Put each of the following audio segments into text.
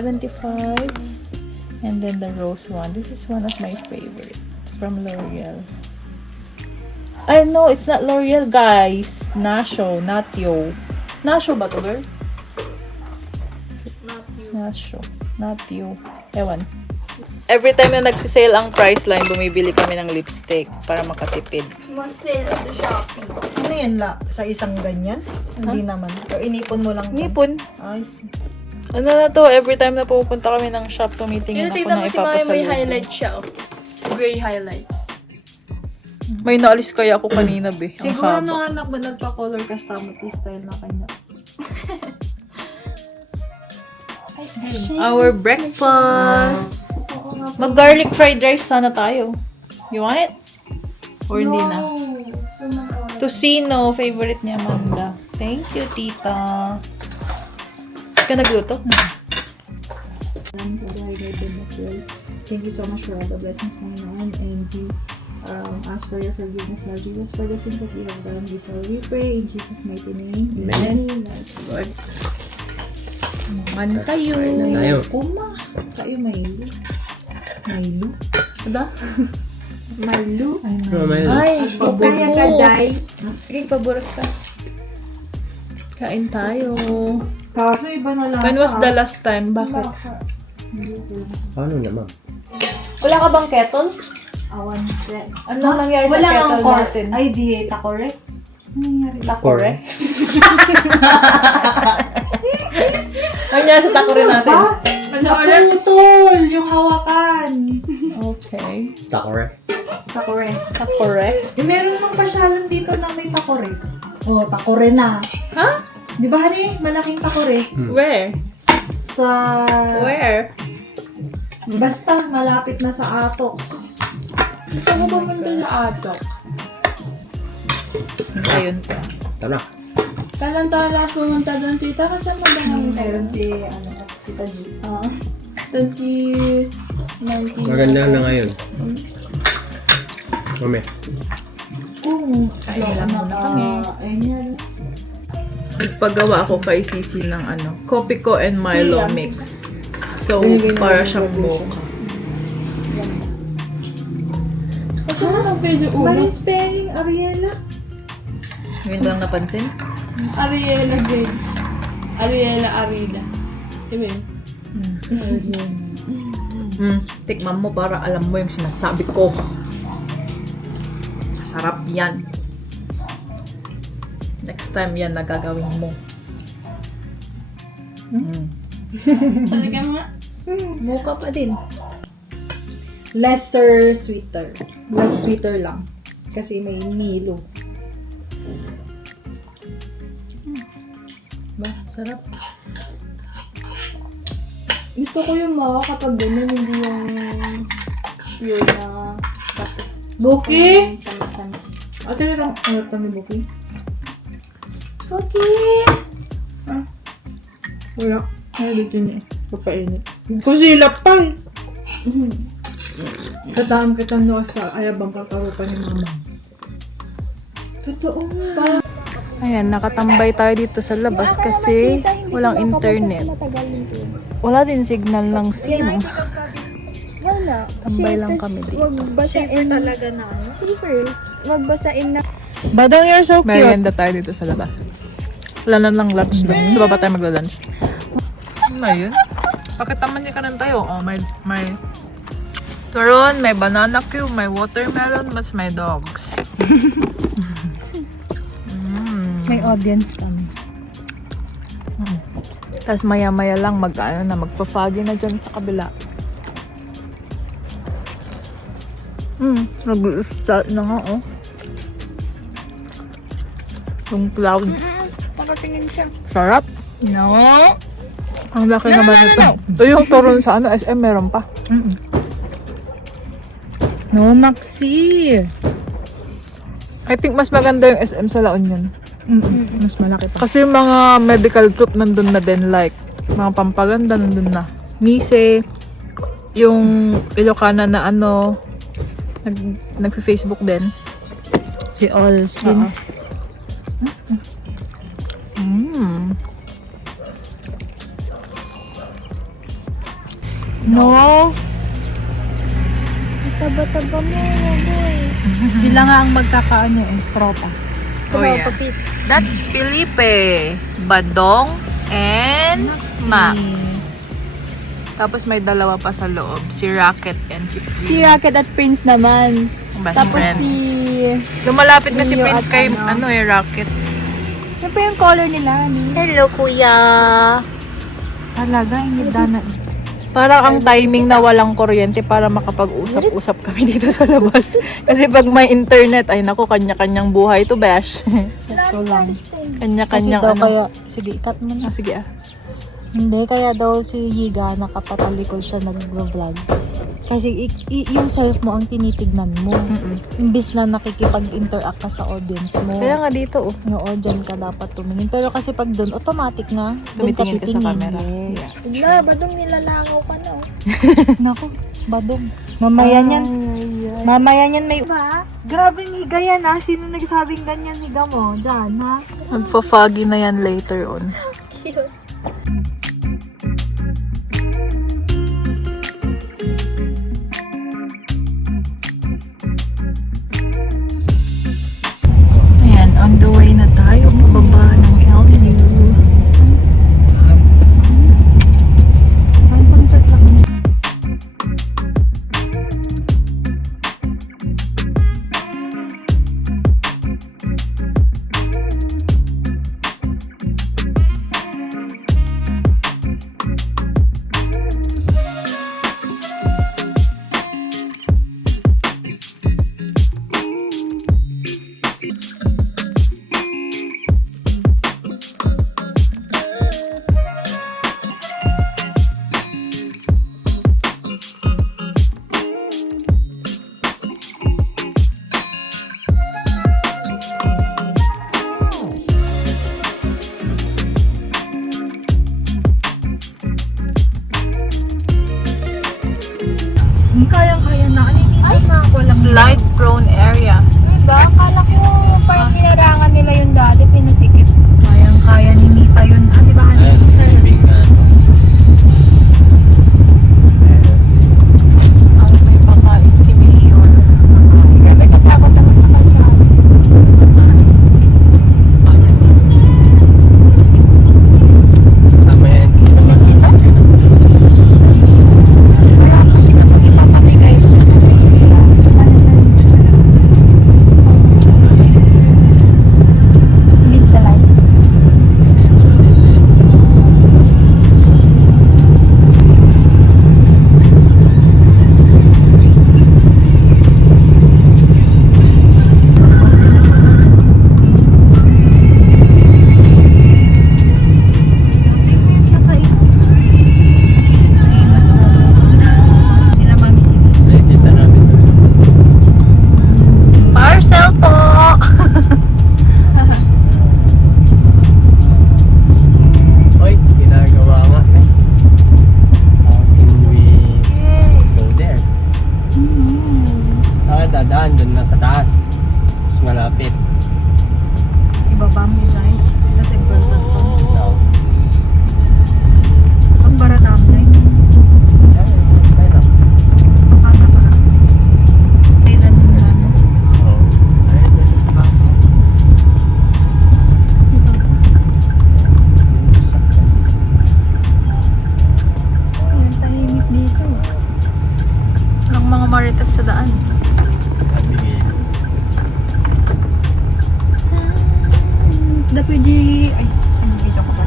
75. And then the rose one. This is one of my favorite from L'Oreal. I know it's not L'Oreal, guys. Nasho, not yo. Nasho ba to, girl? Nasho, not you. Ewan. Every time na nagsisale ang Priceline, bumibili kami ng lipstick para makatipid. Mas sale at the Shopee. Ano yan la? Sa isang ganyan? Hindi naman. O inipon mo lang dyan? Nipon. I see. Ano na to, every time na pupunta kami ng shop, tumitingin ako Tingnan na mo si Mami, may ipapasalubong. highlight siya. Oh. Gray highlights. May naalis kaya ako kanina, be. Ang Siguro haba. nung anak mo nagpa-color customity style na kanya. Our breakfast. Mag-garlic fried rice sana tayo. You want it? Or hindi na? Tocino, favorite ni Amanda. Thank you, tita. Ka nagluto? Thank you so much for all the blessings, Panginoon, and we ask for your forgiveness, Lord Jesus, for the sins that we have done. This all we pray in Jesus' mighty name. Amen. Lord. Naman tayo. Tayo. Kuma. Kayo Milo. Milo? Ada? Milo? Oh, may Ay, pabor Kaya ko. ka, Day. Sige, pabor ka. Kain tayo. Kaso iba na lasa. When was the last time? Bakit? Paano naman? Wala ka bang kettle? Awan set. Ano nangyari sa Wala kettle kang core. natin? Ay, di. Takore? Ano nangyari? Takore? Ano nangyari sa takore natin? Naputol! Yung hawakan. Okay. Takore. Takore. Takore? Meron namang pasyalan dito na may takore. Oh, takore na. Ha? Di ba, honey? Malaking takore. Where? Sa... Where? Basta, malapit na sa atok. Saan ba man din na atok? Ayun to. Tara. Talantala pumunta doon, tita. Kasi madamang Meron si, Tita G. 2019. Maganda na ngayon. Mami. Kain lang muna kami. Ayun yan. Nagpagawa ako kay Sisi ng Coffee ko and Milo mix. So, para siyang mocha. Ito na ang pwede Mali ulo. spelling, Ariela. Ngayon lang napansin? Ariela Grade. Ariela Arida. Diba yun? Tikman mo para alam mo yung sinasabi ko. Sarap yan. Next time yan na gagawin mo. Talaga nga. Mocha pa din. Lesser sweeter. Less sweeter lang. Kasi may Milo. Sarap. Gusto ko yung mga kapag ganun, hindi yung pure na tapos. Buki? Tamis-tamis. Ate na lang. Ano pa ni Buki? Okay. Wala. Ano dito niya eh. Papainit. Kusilap pa eh. Kataan no sa ayabang kakarupan ni mama. Totoo nga. Ayan, nakatambay tayo dito sa labas kasi walang internet. Wala din signal ng SIM. Wala. Tambay lang kami dito. Wag basain talaga na. Safer. Wag basain na. Badang, you're so cute. Merienda tayo dito sa labas. Wala na lang lunch doon. Sa baba tayo magla-lunch. Ano na yun? Pakitaman niya ka ng tayo. Oh, may turon, may banana cube, may watermelon, mas may dogs. May audience kami. Tapos maya-maya lang magpa-foggy na dyan sa kabila. Nag-start na nga, oh. Yung cloud. Pakatingin siya. Sarap. No. Ang laki naman ito. Ito yung turon sa SM, meron pa. No, Maxi. I think mas maganda yung SM sa La Union. Mas malaki pa. Kasi yung mga medical group nandun na din, like, mga pampaganda nandun na. Mise, yung Ilocana na nag-Facebook din. Si All Skin. No. Taba-taba mo, boy. Sila nga ang magkakaano tropa. Oh, yeah. That's Felipe, Badong, and Max. Tapos may dalawa pa sa loob. Si Rocket and si Prince. Si Rocket at Prince naman. Best Tapos friends. si... Lumalapit na si Leo Prince at kay ano. Rocket. Ano pa yung color nila? Hello, kuya. Talaga, hindi dana. Parang ang timing na walang kuryente para makapag-usap-usap kami dito sa labas. Kasi pag may internet, ay naku, kanya-kanyang buhay to, besh. Sexual lang. Kasi Kanya-kanyang daw ano. kaya, sige, cut mo na. Ah, sige ah. Hindi, kaya daw si Higa nakapatalikod siya nag-vlog. Kasi yung self mo ang tinitignan mo. Imbis na nakikipag-interact ka sa audience mo. Kaya nga dito, oh. Oo, dyan ka dapat tumingin. Pero kasi pag doon, automatic nga. Doon Tumitingin ka sa titingin. camera. Yes. Wala, badong nilalangaw ka na. Naku, badong. Mamaya niyan. Mamaya niyan may... Ba? Grabing higa yan ha. Sino nagsabing ganyan higa mo? Diyan ha? Magpa-foggy na yan later on. Cute. Ayan, on the way na tayo. Pababa ng LU. Ay, pang-chat lang. Kayang-kaya na. Aninitan na ako lang. Slide prone area. Diba? Akala ko parang pinarangan nila yung dati, pinasikip. Kayang-kaya ni Nita yun. Ah, di ba? Ayan, big man. Ang may pakain si Mayor. Grabe katakot naman sa kalsada. Sama yan. Kaya kasi kapag ipapamigay mo na Needs the light. Sila mami sila. Nakikita namin. Parcel po! Oy, ginagawa nga. How can we go there? Dadaan dun na sa taas. Mas malapit. Ibaba mo dyan. Kasi burger to. No. Pag baradam na yun. Okay lang. Makakata. Kailan mo na ano. Oo. Ayun, Yung tahimik dito. Walang mga maritas sa daan. Abigail. WG... Ay, ano video ko ba?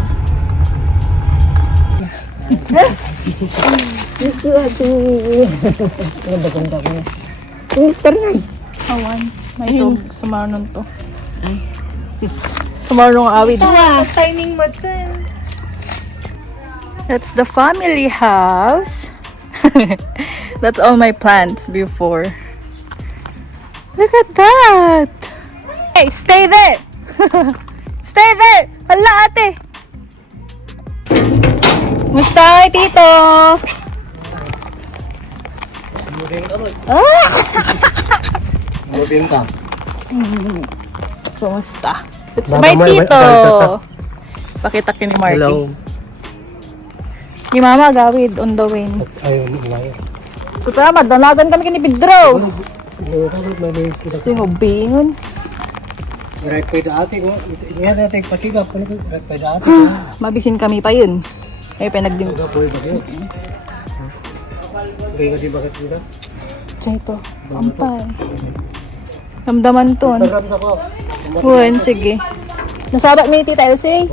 Awan. May ito. Sumarnon to. Ay. Sumarnon ang awid. Timing mo din. That's the family house. That's all my plants before. Look at that! Hey, stay there! Stay there! Hala, ate! Musta kay tito? Moving ka. Kumusta? It's Baba my mo, tito! ito. Pakita ki ni Marty. Hello. Di mama, gawid, on the way. Ayun, umayo. So tama, danagan kami kini Pedro. Dapat may Gusto yung bingon. right by the ate ko. Yan natin patigap ko right by the ate. Mabisin kami pa yun. Ay, pinagdim. Ga po ba yun? Gaya di ba kasi na? Diyan ito. Ampay. Damdaman to. Saram sa ko. Huwag, sige. Nasabat mo yung Tita Elsie?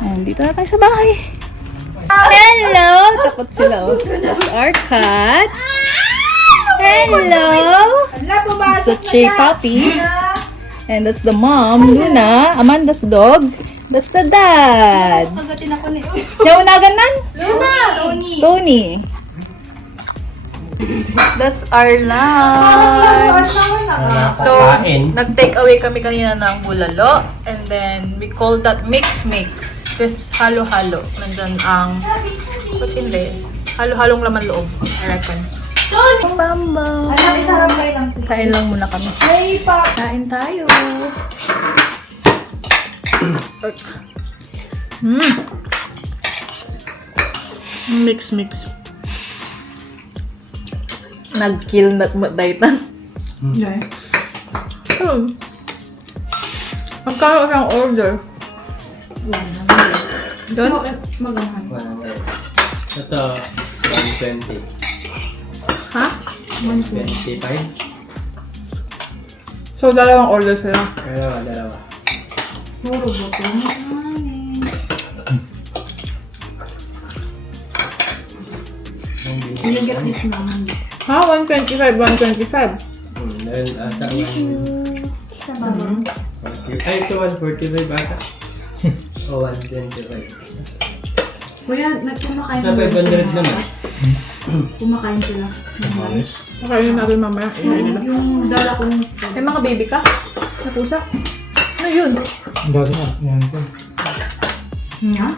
Ayan, dito na tayo sa bahay. Hello! Takot sila, oh. That's our cat. Hello! That's the Che Puppy. And that's the mom, Luna. Amanda's dog. That's the dad. Agatin ako ni... Naunagan nan? Luna! Tony! Tony. That's our lunch. So, nag-take away kami kanina ng bulalo. And then, we call that mix-mix. Because halo-halo. Nandyan ang... What's in there? Halo-halong laman loob. I reckon. Tony! Mama! Anak, isarap kayo lang. Kain lang muna kami. Hey, pa! Kain tayo. Mix-mix. Nag-kill na daytan. Okay. Magkano siyang order? Doon? Maganahan. That's 120. Ha? 25? So, dalawang order sila. Dalawa. Puro buto na You get this naman. Ha? 125, 125. Then, ata 1... Ay, ito 145 ata. O, 125. Kuya, nagkumakain Sa 500 naman. Kumakain sila. Pakainin natin mamaya. Yung dala kong May mga baby ka? Na pusa? Ano yun? Dati na. Yan ko. niya.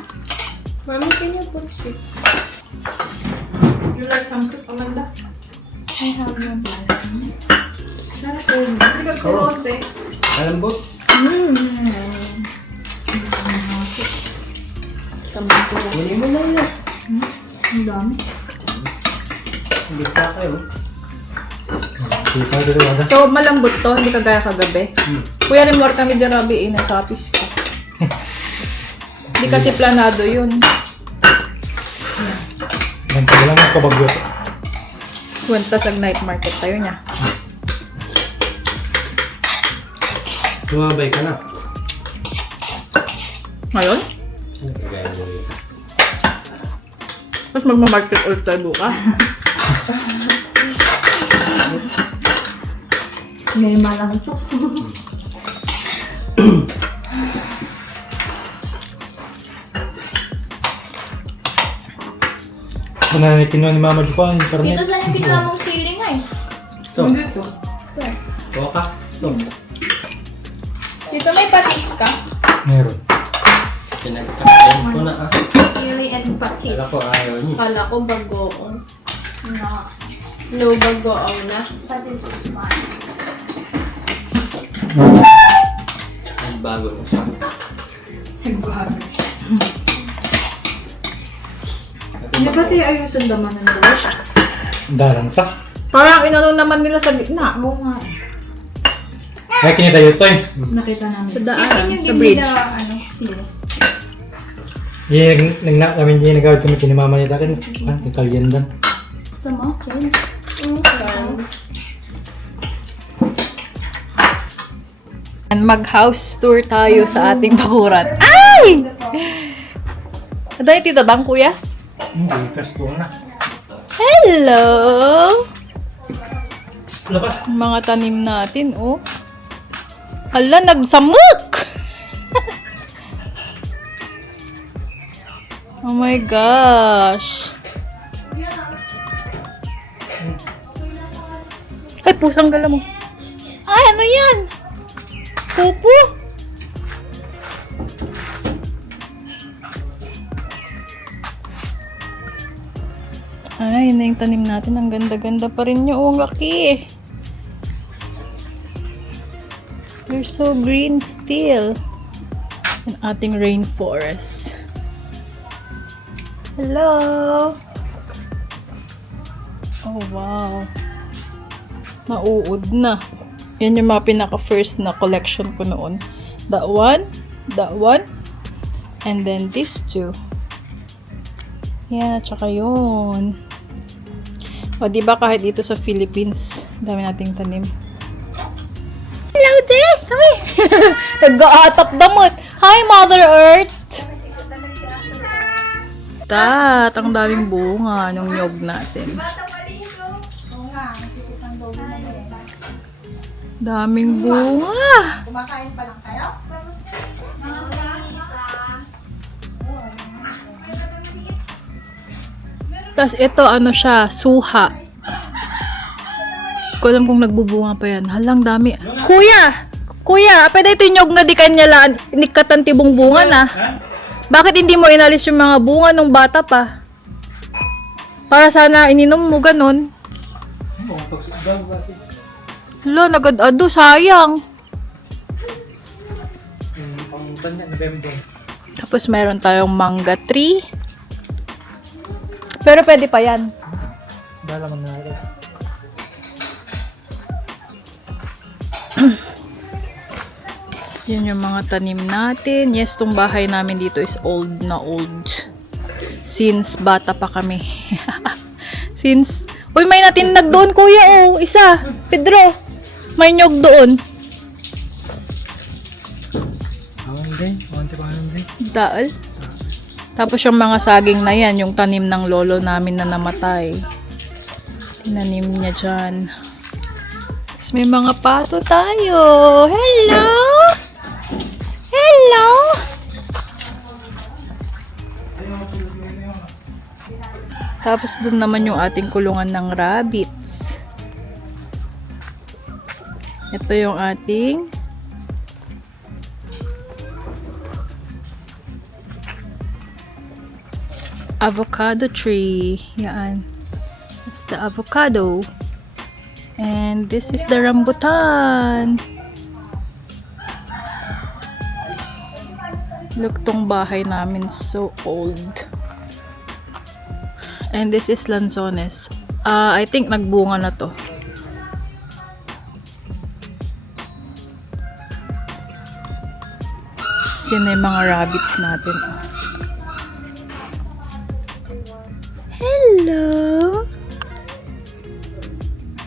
Mami, can you put soup? You like some soup, Amanda? I have no glass. Sarap ko yun. Hindi ka kulote. Alam mo? Kunin mo na yun. Ang dami. Hindi pa kayo. So, malambot to. Hindi kagaya kagabi. Kuya, rin more kami dyan, Rabi. Inasapis ko. Hindi kasi planado yun. Yan pa lang ang kabagyo. Kwenta sa night market tayo niya. Tumabay ka na. Ngayon? Mas magmamarket ulit tayo bukas. May malang ito. Kinuha ni Mama Ju pa yung Dito karne. saan yung ginawa mong ceiling ay? Ito. Hindi ito. Boka. Ito. Dito may patis ka. Meron. Pinagkakain ko na ah. Chili and patis. Kala ko ayaw niyo. Kala ko bagoong. Na. No bagoong na. Patis is mine. Ang bago na siya. Hindi ba tayo ayusin daman ng buwas? Dalang sa. Parang inano naman nila sa gitna. Oo nga. Kaya kinita yun ito eh. Nakita namin. Sa daan, Yung sa bridge. na, ano, sili. Yung namin yung nagawad kami kini Mama niya dati. Kakalyan dan. Gusto mo? Okay. Mag-house tour tayo sa ating bakuran. Ay! Ano yung titadang, kuya? Hindi, kasto na. Hello! Labas. Mga tanim natin, oh. Hala, nagsamok! Oh my gosh! Ay, pusang gala mo. Ay, ano yan? Pupo? Ay, yun na yung tanim natin. Ang ganda-ganda pa rin niyo. Oh, ang laki. They're so green still. Yung ating rainforest. Hello! Oh, wow. Nauud na. Yan yung mga pinaka-first na collection ko noon. That one, and then these two. Yan, at saka yun. O, diba kahit dito sa Philippines, dami nating tanim. Hello there! Kami! Nag-aatap damot! Hi, Mother Earth! Tat, ang daming bunga ng nyog natin. Daming bunga! Kumakain pa lang kayo? Tapos ito, ano siya, suha. Ko alam kung nagbubunga pa yan. Halang dami. Kuya! Kuya, pwede ito yung nyog nga di kanya lang nikatan tibong bunga na. Bakit hindi mo inalis yung mga bunga nung bata pa? Para sana ininom mo ganun. Hala, nagad-ado, sayang. Pang November. Tapos meron tayong manga tree. Pero pwede pa yan. Bala man na rin. So, yun yung mga tanim natin. Yes, tong bahay namin dito is old na old. Since bata pa kami. Since... Uy, may natinag doon, kuya, oh. Isa. Pedro. May nyog doon. Daal. Tapos yung mga saging na yan, yung tanim ng lolo namin na namatay. Tinanim niya dyan. Tapos may mga pato tayo. Hello! Hello! Tapos dun naman yung ating kulungan ng rabbits. Ito yung ating avocado tree. Yan. It's the avocado. And this is the rambutan. Look, tong bahay namin so old. And this is lanzones. I think nagbunga na to. Kasi na yung mga rabbits natin. Hello!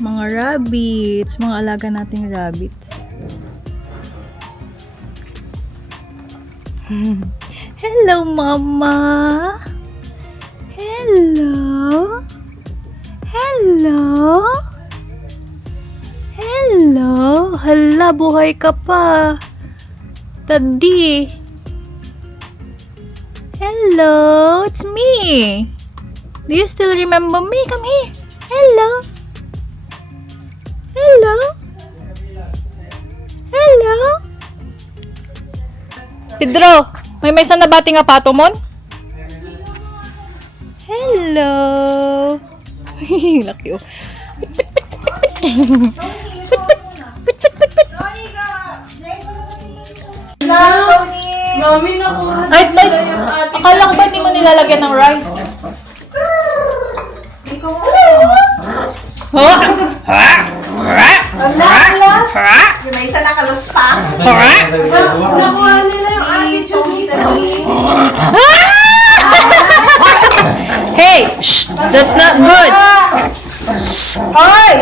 Mga rabbits. Mga alaga nating rabbits. Hello, Mama! Hello? Hello? Hello? Hala, buhay ka pa. Daddy. Hello, it's me. Do you still remember me? Come here. Hello? Hello? Hello? Pedro, may isang nabati nga pato mon? Hello. Laki oh. Mami, naku. Ay, akala ko ba hindi mo nilalagyan ng rice? Oh? Yung isa nakaluspa. Nakuha nila yung attitude. Hey! Shh! That's not good! Hoy!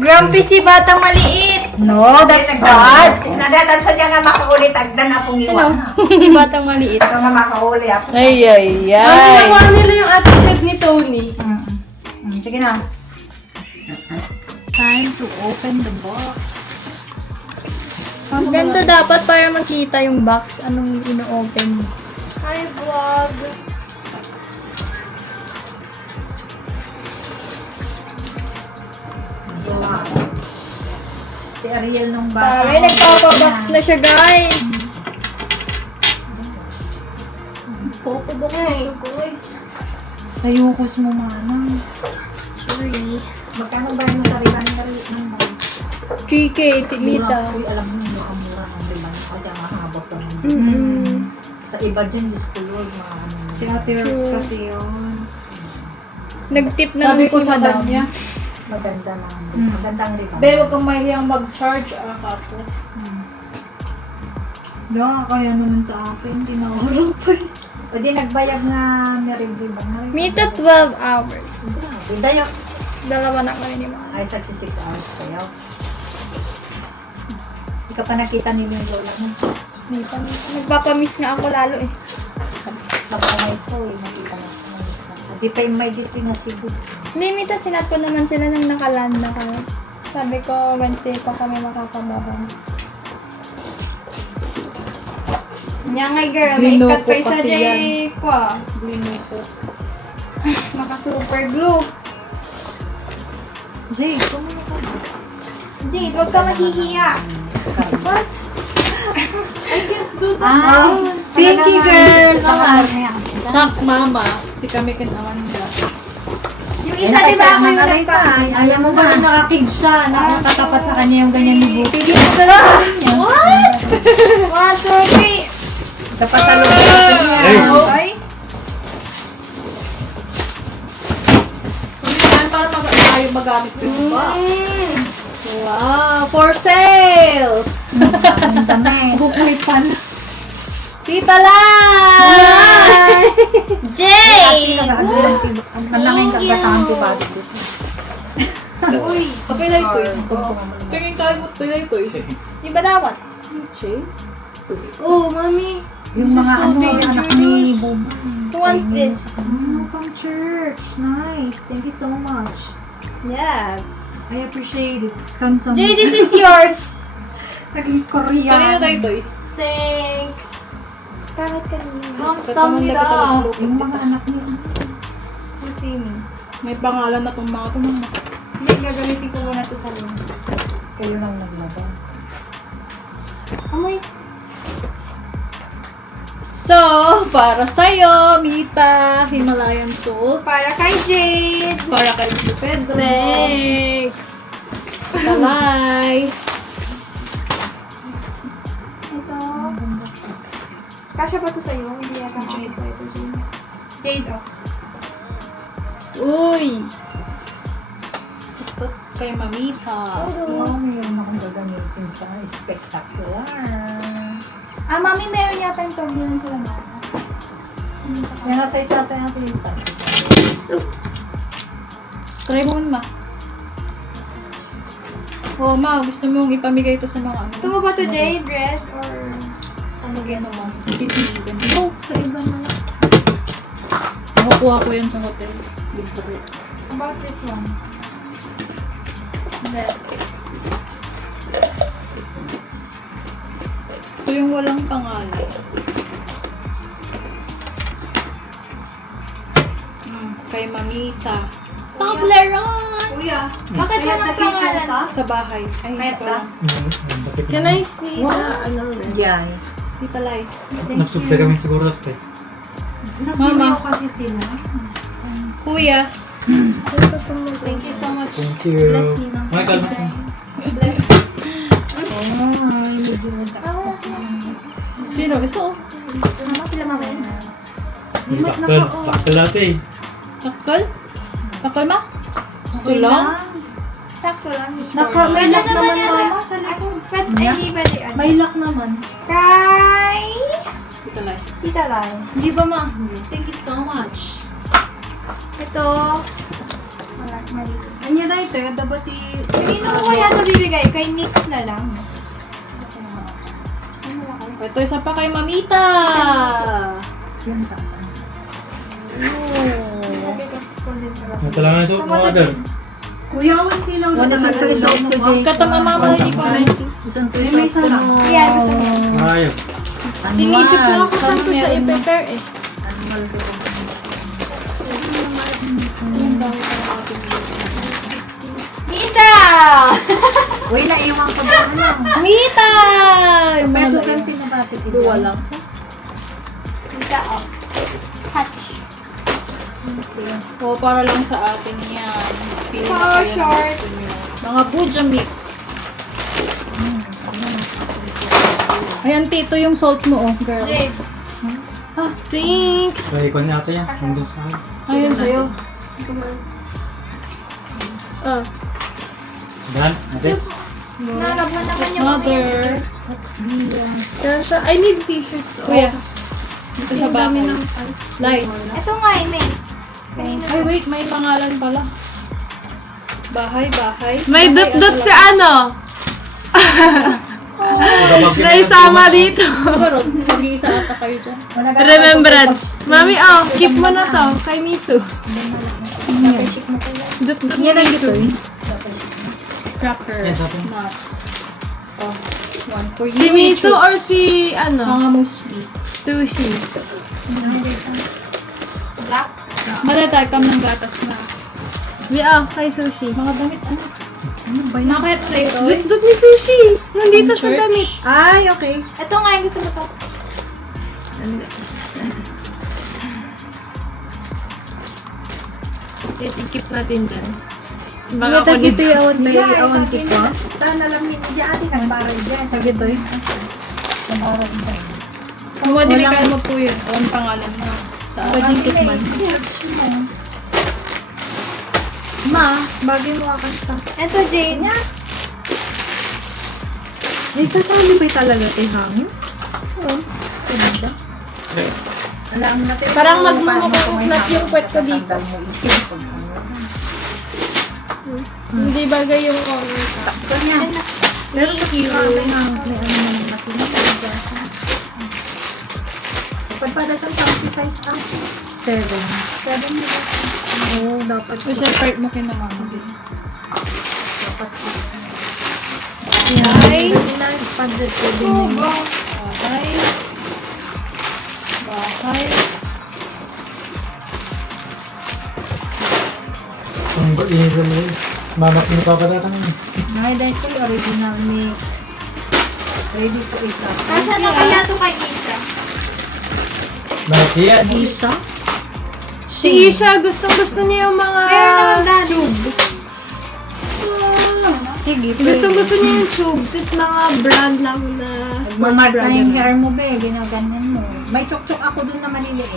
Grumpy si Batang Maliit. No, that's bad. Nadatan sa niya nga makaulit. Agdan na pong iwan. Si Batang Maliit. Ito nga makauli ako. Ay, ay, Mami, ay. nakuha nila yung attitude ni Tony. Sige na. Time to open the box. Ganito dapat para makita yung box. Anong ino-open mo. Hi, vlog! Si Ariel nung bata. Taray, nagpapabox na siya, guys. Papabox na siya, guys. Ayukos mo, manang. Sorry. Magkano ba yung tarihan ng 3K, Timita. Uy, alam mo, mukhang mura ng riban. Kasi ang mahaba pa ng Mm-hmm. Sa iba din, Diyos ko Lord, mga ano. Si Ate Rose kasi yun. Nag-tip na Sabi lang ko si sa Madam. kanya, Maganda na. Magandang rebound. Be, huwag kang mahihiyang mag-charge, kapo. Kaya naman sa akin, tinawaran pa eh. O di nagbayag na ni-review ba? Mita 12 hours. Grabe. Dayo. Dalawa na kami ni Mama. Ay, 66 hours kayo. Hindi ka pa nakita ni yung lola mo. Mita. Nagpapamiss nga ako lalo eh. Kapangay ko eh, nakita na. Di pa yung may dito na siguro. Hindi, Mita, chinat ko naman sila nung nakaland na kami. Sabi ko, Wednesday pa kami makakababang. Nyangay girl, may Linuko ikat pa isa kasi yan. Jay ko ah. Linuko. Naka super glue. Jay, kumuha ka ba? Jay, huwag ka mahihiya. What? Thank you, girl! Shock, mama. Si kami kinawan ka. Yung isa, di ba ako yung nagpa... Ayaw mo ba? Parang nakakig siya, nakatapat sa kanya yung ganyan ni Buti. What? 1, 2, 3. Kapasalong natin niya. Ay. Ay. Kumisan para tayo magamit ko yung ba? Wow! For sale! Ang dami. Bukay pan. Tita Lai! Jay! Ang malangin kagatahan ko ba dito. Uy, kapilay ko yun. Tingin tayo mo, pilay ko yun. Iba dapat. Che? Oh, mami. Yung mga ano, yung anak ni Bob. Who wants this? Pang church. Nice. Thank you so much. Yes. I appreciate it. Scam some. Jay, this is yours. Naging Korean. Kanina tayo ito eh. Thanks. Bakit kanina? Come me up. Yung mga anak niya. May pangalan na itong mga ito. Hindi, gagamitin ko muna ito sa room. Kayo lang naglaban. Amoy. So, para sa'yo, Mita, Himalayan Salt. Para kay Jade. Para kay Pedro. Thanks. Talay. Ito. Kasya ba ito sa'yo? Hindi yata kahit pa ito sa'yo. Jade, oh. Uy! Ito kay Mamita. Oo, mayroon akong gagamitin sa spectacular. Ah, mami, meron yata yung Toblerone sila na. Yan nasa isa ito yung pilitan. Try mo ma. Oh, ma, gusto mong ipamigay ito sa mga ano? Ito ba ito, Jade? Red? Or... Ano gino mo? Titigan. Oh, sa iba na lang. Nakukuha ko yan sa hotel. Libre. About this one? Best. Ito yung walang pangalan. Kay Mamita. Toblerone! Kuya. Bakit walang pangalan? Sa bahay. Ay, hindi ko lang. Can I see the ano? Yan. Tita Lai. Nagsubsa kami siguro. Nagbimaw kasi sila. Kuya. Thank you so much. Thank you. Bless Nina. Michael. Sino? Ito oh. Mama, sila mama yun. Takal. Takal natin. Takal? Takal ma? Gusto lang? Sakto lang. May lock naman yan. mama sa likod. Pwede, hindi pwede. Ano? May lock naman. Kay... Tita Lai. Tita Lai. Di ba ma? Thank you so much. Ito. Wala, mali. Anya na ito, dapat Hindi na ko kaya ito bibigay. Kay Nix na lang. Ito isa pa kay Mamita. Yan tasan. Ito lang ang suot mo agad. Kuyawan silang Wala naman ito isuot ko, Jay. Katamamama na hindi pa rin. Isang to May isuot ko sala. na. Yan, gusto niya. Ayos. Inisip ko lang kung saan ko siya Meron. i-prepare eh. Animal doon. Mita! Uy, naiwan ko ba ano? Mita! Yung mga Pwede na- kang pinabati. Duwa lang. Mita, oh. Touch. O, para lang sa atin yan. Pili na Oh, kayo ng short. gusto nyo. Mga Buja Mix. Ayan, Tito, yung salt mo, oh, girl. Jade. Thanks! So, ikon niya ito yan. Nandun sa akin. Ayun sa'yo. Oh. Dan, ate. Nalaban naman yung Mother. Kasha, I need t-shirts. Kuya. Ito sa bahay. Light. Ito nga, May. Ay, wait. May pangalan pala. Bahay. May dot-dot si ano. Nagabag yun. Naisama dito. Siguro, mag-iisa ata kayo dyan. Remembrance. Mami, keep mo na to. Kay Misu. Dot-dot ni Misu. Crackers. Yan, tapos. Nuts. Oh, one for you. Si Misu or si ano? Mga musli. Sushi. Black. Malatay kam ng gatas na. Kay Sushi. Mga damit, ano? Nakaya sa ito. Dot-dot ni Sushi. Nandito sa Church? damit. Ay, okay. Ito nga, yung gusto mo to. I-keep natin dyan. Baka Baka tagito kunin. yung awan tipo. Tana lang ni ate nagbaral diyan. Tagito eh. Kung modifikan mo po yun, o ang pangalan mo. Sa Pwedeng tikman. Ma, bagay mo akas ta. Ito, Jane. Ay, kasali ba talaga tayo hangin? Alam natin. Parang magmumuklat yung kwet ko dito. Hindi bagay yung Pero kasi may ano naman kasi Pagpadagan sa size ka. 7. Oo, dapat. So, separate mo kina mama. Ay, pagdat ko din. Bahay. Bahay. Ang iisa mo yun. Mamak ni Papa datang yun. Nay, dahil ko yung original mix. Ready to eat na. Kasha na kaya to kay Isa. Nakiyan. Isa? Si Isha, gustong-gusto niya yung mga Meron naman dad. tube. Sige, Gustong-gusto niya yung tube. Tapos mga brand lang na sports Mamark na brand. yung hair mo, be. Ginaganyan mo. May chok-chok ako dun na maliliit.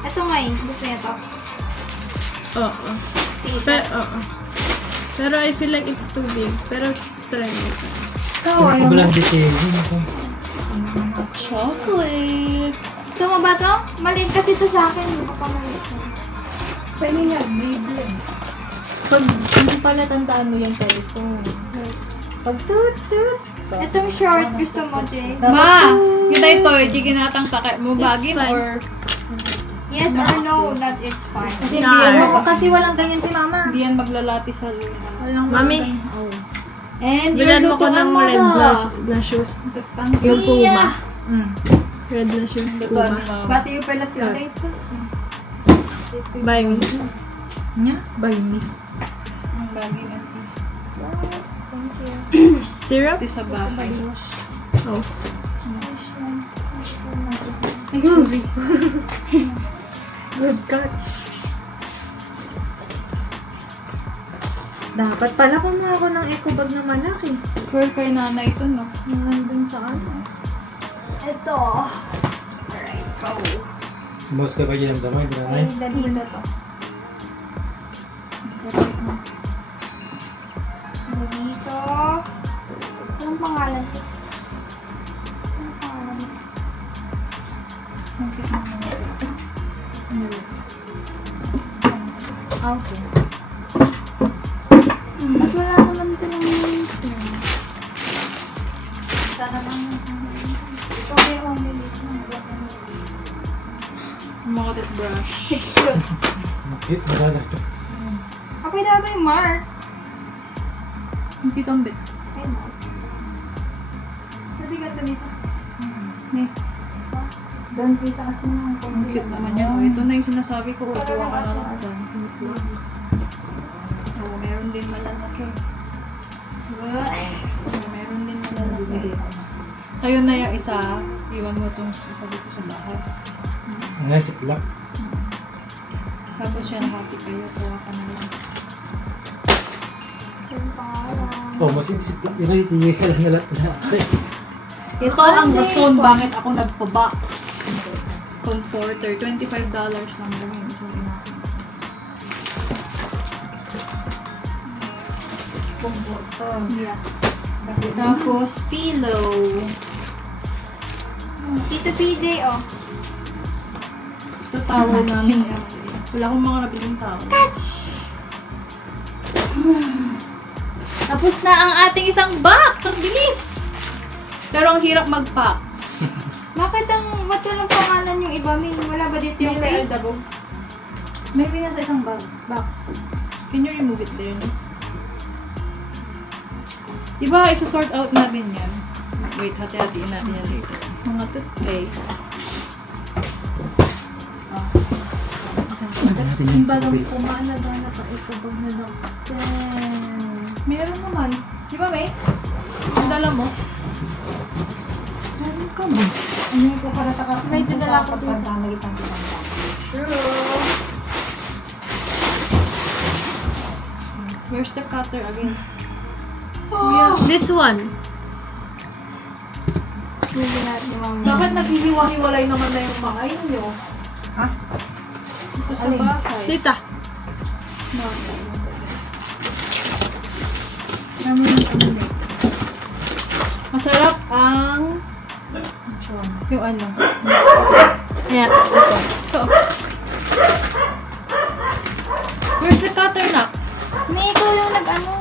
Ito nga eh. Gusto niya to. Oo. Si Isa. Pero I feel like it's too big. Pero try mo. Ang kabalang detail. Chocolates. Gusto mo ba to? Maliit kasi to sa akin. Hindi ko pa maliit. Pwede yan, Beyblade. Pag hindi pala tandaan mo yung telephone. Pag tut-tut. Itong short gusto mo, Jay? Ma! Kita ito, hindi ginatang takay mo bagin fine. or Yes or no? Not it's fine. Kasi hindi yan. Kasi walang ganyan si mama. hindi yan maglalati sa luna. Walang Mami, And bilan mo ko ng red na shoes. Yung Puma. Red na shoes, Lutuan Puma. ni mama. Pati yung pala dito. Buy me. Nya, by me. Ang bagay natin. Syrup? Ito sa bahay. Oh. Good catch. Dapat pala kumuha ako ng eco bag na malaki. Girl, kay nanay ito, no? Nandun sa ano. Ito. Mas ka kayo ng damay, granay. Dali na to. Dito. Anong pangalan to? Anong pangalan? Okay. At wala naman silang names na. Sana lang. Ito kaya only list ng Mga toothbrush. Cute. Cute, maganda ito. Kapag na ito yung Mark. Hindi tombit. Ayun. Sabi ka ito dito. Doon itaas mo ng Ang cute naman yan. Oh, ito na yung sinasabi ko. Oh, tuwa ka na lang dyan. Oh, meron din malalaki. Oh, meron din malalaki. Sa'yo na yung isa. Iwan mo itong isa dito sa bahay. Ang nice, black. Tapos yan, happy kayo. Tuwa ka na lang. Yung pangalan. Oh, masih isip ko. Yun ay tingin nila. Ito ang rason bakit ako nagpa-box. Comforter. $25 lang gawin. Sorry natin. Comforter. Yeah. Tapos, pillow. Tito PJ, oh. Ito towel namin. Wala akong mga nabiling towel. Tapos na ang ating isang box! Ang bilis! Pero ang hirap mag-pack. Bakit ba't walang pangalan yung iba? Wala ba dito yung kay Aldabog? Maybe nasa isang box. Can you remove it there? No? Diba, isusort out natin yan. Wait, hati-hatiin natin yan later. Mga toothpaste. Yung balang kumalaga na pa ikabag na lang. Meron naman. Di ba, May? Ang dala mo? Meron ka ba? Ano yung kukarata ka? May dinala ko dito. Pagpagdamay itang pinagdamay. True. Where's the cutter again? This one. Hindi natin yung Bakit naghihiwa-hiwalay naman na yung mga nyo? Ha? Ito sa Alin? bahay. Tita. Masarap ang... Yung ano? Yeah, ito. Ito. Where's the cutter na? May ikaw yung nag-ano.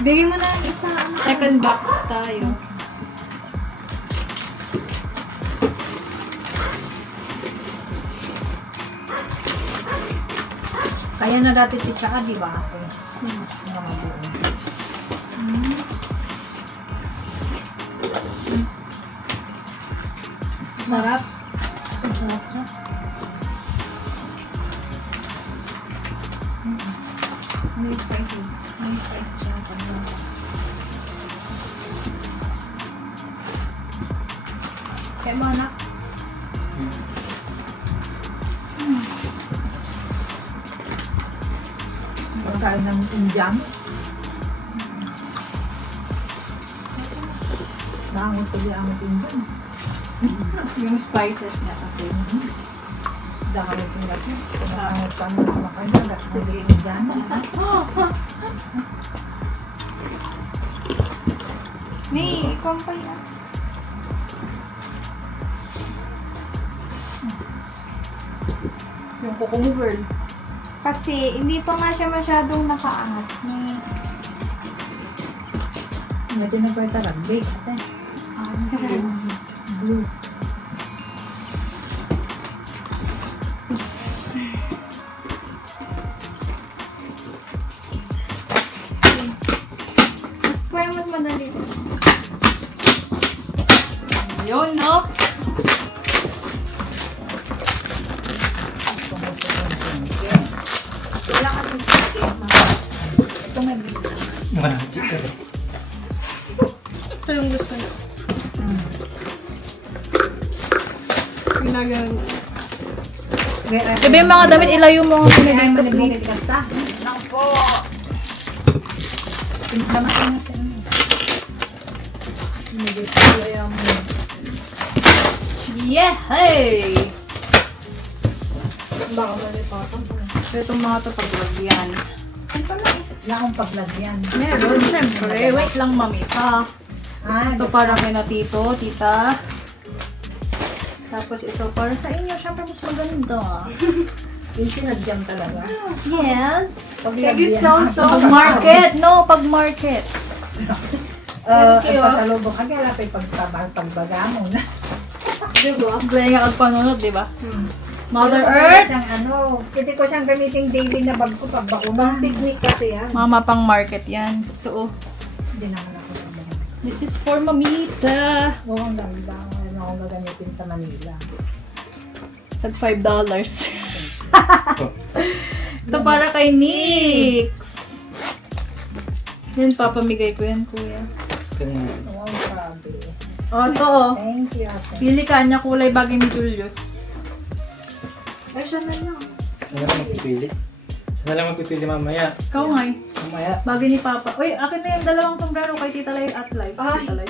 Bigyan mo na ang isa. Second box tayo. Kaya na dati titsaka, di ba? Ako. Mga mabuo. Sarap. May spicy. May spicy siya. Pag-nasa. Kaya mo, anak. Pagkain ng Indian. Naangot ko di ang Indian. Yung spices niya kasi. Dahil sila siya. Naangot pa mo kumakain na. Kasi di Indian. May, ikaw pa yan. Yung kuko mo, girl. Kasi, hindi pa nga siya masyadong nakaangat. May, Hindi na pa ito rugby. Ate. Blue. parang mas madali. Yun, no? Wala kasing chicken. Ito may bigla. Ito yung gusto niya. Ginagawa mo. Diba yung mga damit, ilayo mo ang Kaya pinagay ko, manibigit please. basta. Nang po. Pinagdamasin natin. Pinagdamasin ko yung Yeah! Hey! baka malipatan ko. So, itong mga to paglagyan. Wala akong paglagyan. Meron, syempre. Wait lang, mamita. Ito para kay na tito, tita. Tapos ito para sa inyo. Syempre, mas maganda. Yung sinadyan talaga. Yes! Thank you Pag-market! No, pag-market. Ay pasalubong. Ang kaya lapay pagbaga mo na. Diba? Gaya nga pagpanunod, diba? Mother Pero Earth! siyang pwede ko siyang gamitin daily na bag ko pag bakunan. Picnic kasi yan. Mama pang market yan. Ito, oh. Hindi naman ako sabihin. This is for mamita. Oo, ang ganda. Ano akong gagamitin sa Manila. Tag $5. Ito para kay Nix. Yan, papamigay ko yan, kuya. Oo, grabe. Oh, ito, oh. Thank you, ate. Pili ka niya kulay bagay ni Julius. Ay, siya na lang. Ano naman pipili? Na lang magpipili mamaya. Ikaw nga eh. Mamaya. Bagay ni Papa. Uy, akin na yung dalawang sombrero kay Tita Lai at Lai. Ay. Tita Lai.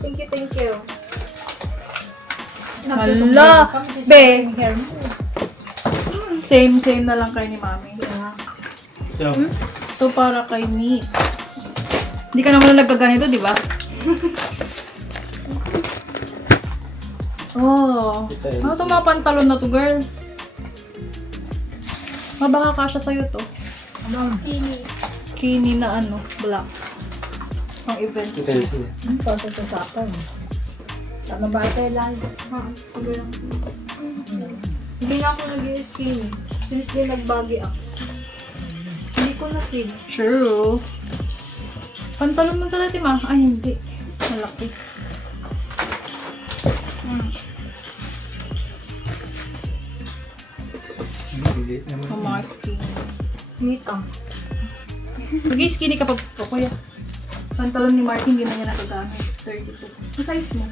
Thank you. Hala! Be! Same na lang kay ni Mami. So, Ito para kay Nits. Hindi ka naman nagkaganito, di ba? Oh. Ano ito mga pantalon na to, girl? Baka kasya sa'yo to. Kini na ano, black. Ang event kita suit. siya. Tama ba tayo lang? Hindi na ako nag-i-skinny. Since din nagbagi ako. Hindi ko na-feel. True. Pantalon mo sa dati, ma? Ay, hindi. Malaki. Bilit naman. Ang mga skinny. Nita. Mag-skinny ka pa po, kuya. Pantalon ni Mark, hindi na niya nakagamit. 32. Ang size mo?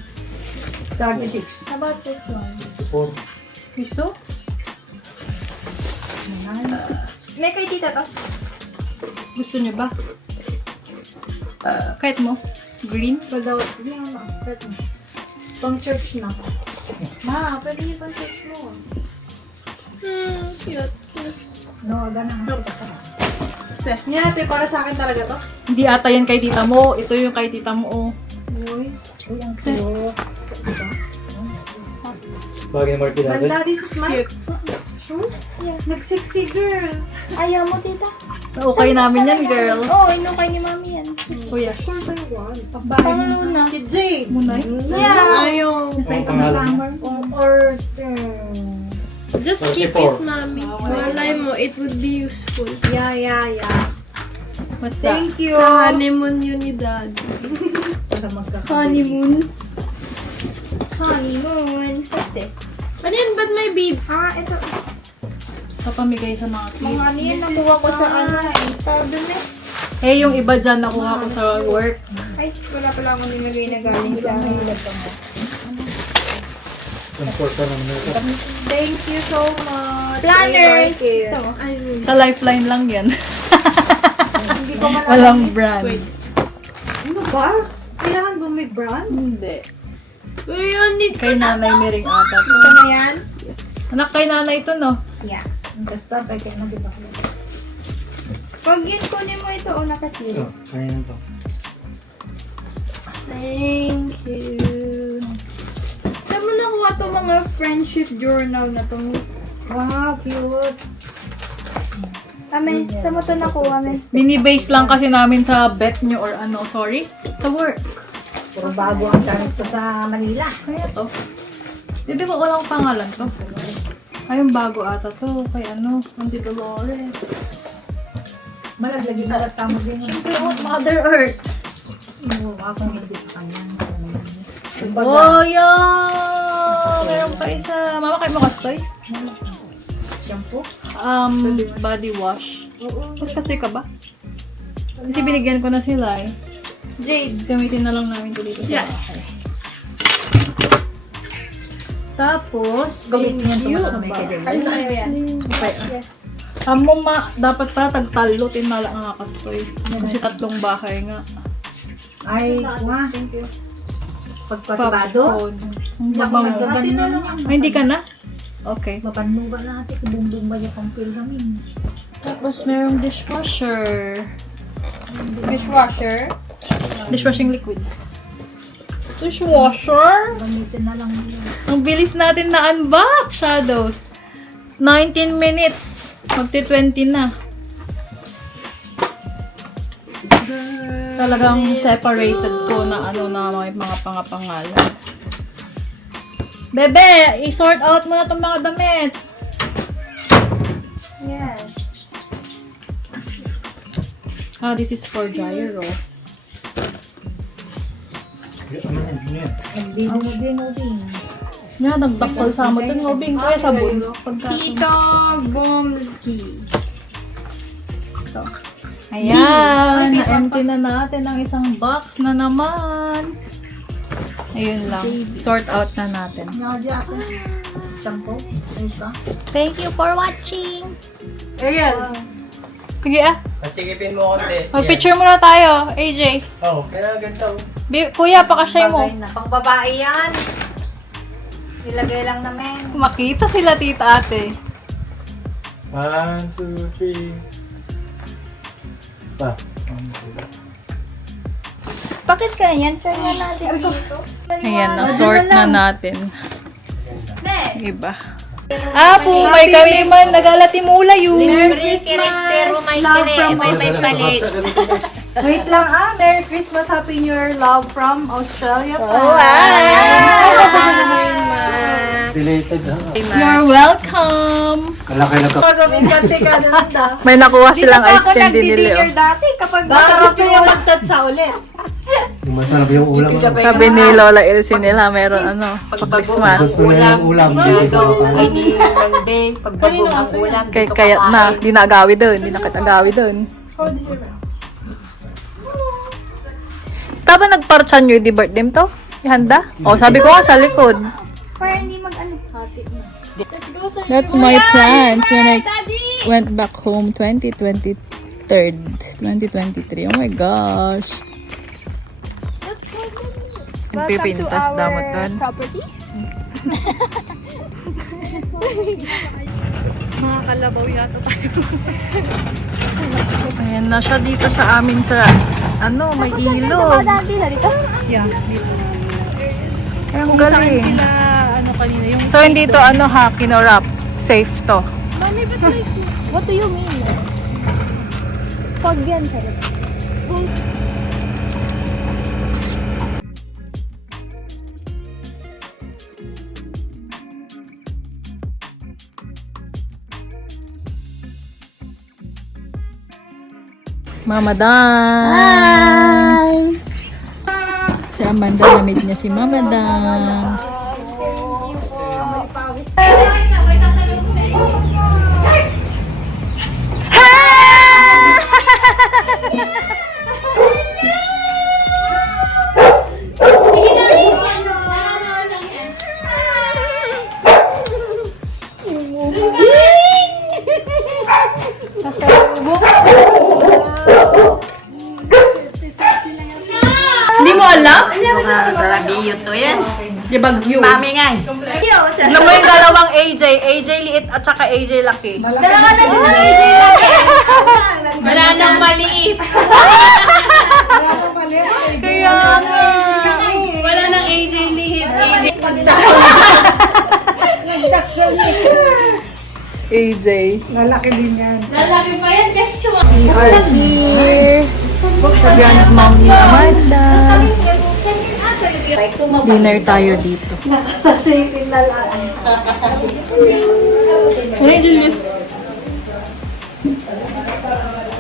36. How about this one? Support. Piso? May kay tita to. Gusto niyo ba? Kahit mo? Green? Pagawa. Hindi ako na. Pang church na. Ma, pwede yung pang-search mo. Cute. No, ganun. Yan natin para sa akin talaga to. Hindi ata yan kay tita mo. Ito yung kay tita mo, oh. Uy. Uy, ang cute. Bagay ni Marky dati. Banda, this is my... Sure? Yeah. Nag-sexy girl. Ayaw mo, tita? Okay namin yan, girl. Oo, inukay ni mami yan. Kuya. Sure ba yung one? Panguna. Si Jade. Munay? Yeah. Ayaw. Ang pangalan. Or... Just keep 34. it, Mami. Malay mo, it would be useful. Yeah. What's that? Thank you. Sa honeymoon yun ni Dad. Honeymoon? Honeymoon. What's this? Ano yan? Ba't may beads? Ah, ito. Kapamigay sa mga kids. Mga ano yan, nakuha ko sa ano. Sa dun eh. Eh, yung iba dyan nakuha ko sa work. Ay, wala pala akong nilagay na galing sa akin. Comfort ka lang nito. Thank you so much. Planners! I like it. Gusto mo? I will. Sa Lifeline lang yan. Hindi ko malalaman. Walang brand. Ano ba? Kailangan ba may brand? Hindi. Uy, yun, Kay nanay may ring ata to. Gusto mo yan? Anak kay nanay to, no? Yeah. Basta, kaya kayo na diba? Pag yun, kunin mo ito o nakasil. So, kaya na to. Thank you. Saan mo nakuha itong mga friendship journal na to? Wow, cute. Ame, saan mo ito nakuha? Ame? Binibase lang kasi namin sa bet nyo or ano, sorry, sa work. Puro bago ang gamit ko sa Manila. Kaya to. Bebe, walang pangalan to. Ay, yung bago ata to. Kay ano, Auntie Dolores. Malaglagi na tama din yun. Mother Earth. Akong hindi sa kanya. Oh, yeah! Meron pa isa. Mama, kayo mo kastoy? Shampoo? Body wash. Mas kastoy ka ba? Kasi binigyan ko na sila eh. Jade, gamitin na lang namin ito dito sa Yes. bahay. Tapos, Gamitin yan thank you. sa may kailangan. Ano sa'yo yan? Okay. Amo dapat pa tagtalo tinala nga kastoy. Kasi tatlong bahay nga. Ay, wah. Pagpatibado? Ang babango. Ay, hindi ka na? Okay. Mapanugan natin. Ibumdum ba yung pang-feel kami? Tapos, merong dishwasher. Dishwasher? Dishwashing liquid. Dishwasher? Gamitin na lang yun. Ang bilis natin na unbox, Shadows. 19 minutes. Magti-20 na. Talagang separated ko na ano na may mga pangapangalan. Bebe, i-sort out mo na itong mga damit. Yes. Ah, this is for gyro. Ano yun? Ubing. Nga, nagdakol sa mo ito. Ngobing ko yung sabon. Tito Bomski. Ayan, na-empty na natin ang isang box na naman. Ayun lang. Sort out na natin. Nadia ako. Shampoo? Ayun ba? Thank you for watching. Ariel. Sige ah. Pasikipin mo konti. Mag-picture muna tayo, AJ. Oo, kaya ganito. Kuya, pakasya mo. Pang babae yan. Nilagay lang namin. Makita sila tita ate. 1, 2, 3. Pa. Bakit ganyan? Try na natin dito. Ayan, na-sort na natin. Ne. Iba. Apo, may kami man nag-alatimula yun. Merry Christmas! Love from Australia. Wait lang Merry Christmas, Happy New Year, love from Australia. Related ha. You're welcome. Kalaki na ka. May nakuha silang Ako ice candy nila. nagdi-dinner dati kapag gusto niya mag-chat ulit. Yung masarap yung ulam. Sabi ni Lola Elsie nila, meron Christmas. Gusto nila yung ulam. Dito Kaya na, di na agawi doon. Di na kita agawi doon. Taba nagparchan nyo, di birthday mo to? Ihanda? O, sabi ko nga sa likod. Para hindi mag-alis hati. That's my plans when I went back home 2023. Oh my gosh. Nagpipintas damot doon. Property? Mga kalabaw yata tayo. Ayan na siya dito sa amin sa may ilog. Dati na dito? Yeah, dito. Ang Kung saan galing. sila, kanina, yung So hindi to kinorap. Safe to. What do you mean? Pag yan, sir. Mama Dan! Si Amanda, na-meet niya si Mama Dan. Hindi mo alam? Radiyo to yan. Di Bagyo. Mami nga eh. Alam mo yung dalawang AJ. AJ liit at saka AJ laki. Dalawa na din ang AJ lang eh. Wala nang maliit. Kaya nga. Wala nang AJ liit. AJ. lalaki din yan. Lalaki pa yan kasi sa We are here. Sa grandmom ni Amanda. Dinner tayo dito. Nakasashating na lang. Hey, Julius.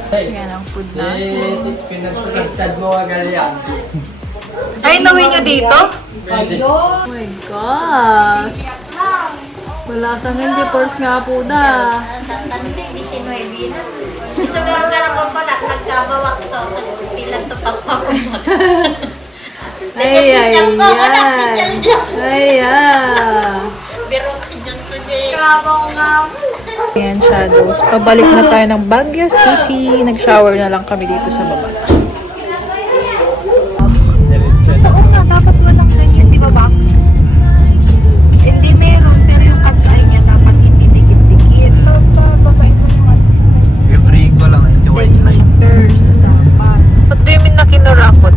Yan ang food natin. Pinagpagtad mo agad yan. Ay, nawin nyo dito? Oh my gosh. Wala sa hindi force nga po da. Isa meron ka naman pala, nagkabawak to. Ilan to pagpapumot. Ay, ay, ay. Ay, ay. Pero ka dyan to Jay. Ayan, shadows. Pabalik na tayo ng Baguio City. Nag-shower na lang kami dito sa baba. Totoo nga, dapat walang ganyan, di ba, Max? Hindi meron, pero yung katsay niya dapat hindi dikit-dikit. Every ko lang, ito 10 meters dapat. Ba't di min na kinurakot?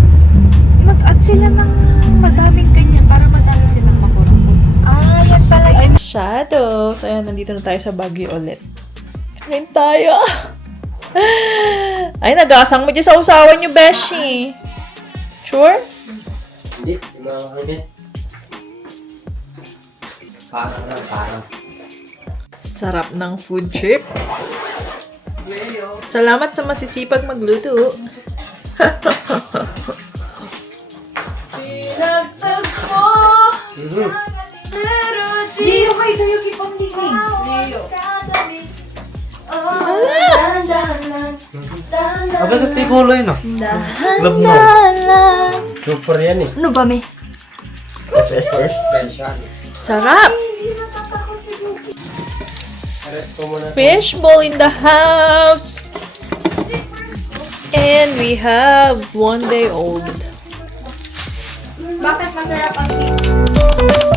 Nag-add sila ng madaming ganyan para madami silang makurupot. Ah, yan pala yun. Shadows. Ayan, nandito na tayo sa Baguio ulit. Kain tayo. Ay, nagasang mo dyan sa usawan nyo, Beshi. Sure? Hindi, di makakagit. Parang. Sarap ng food trip. Salamat sa masisipag magluto. Liyo kayo, Liyo, kipang dinig. Aba, gusto yung kulay, no? Love mo. Super yan eh. Ano ba, me? FSS. Sarap! Ito muna. Fishbowl in the house! And we have 1 day old. Bakit masarap ang cake?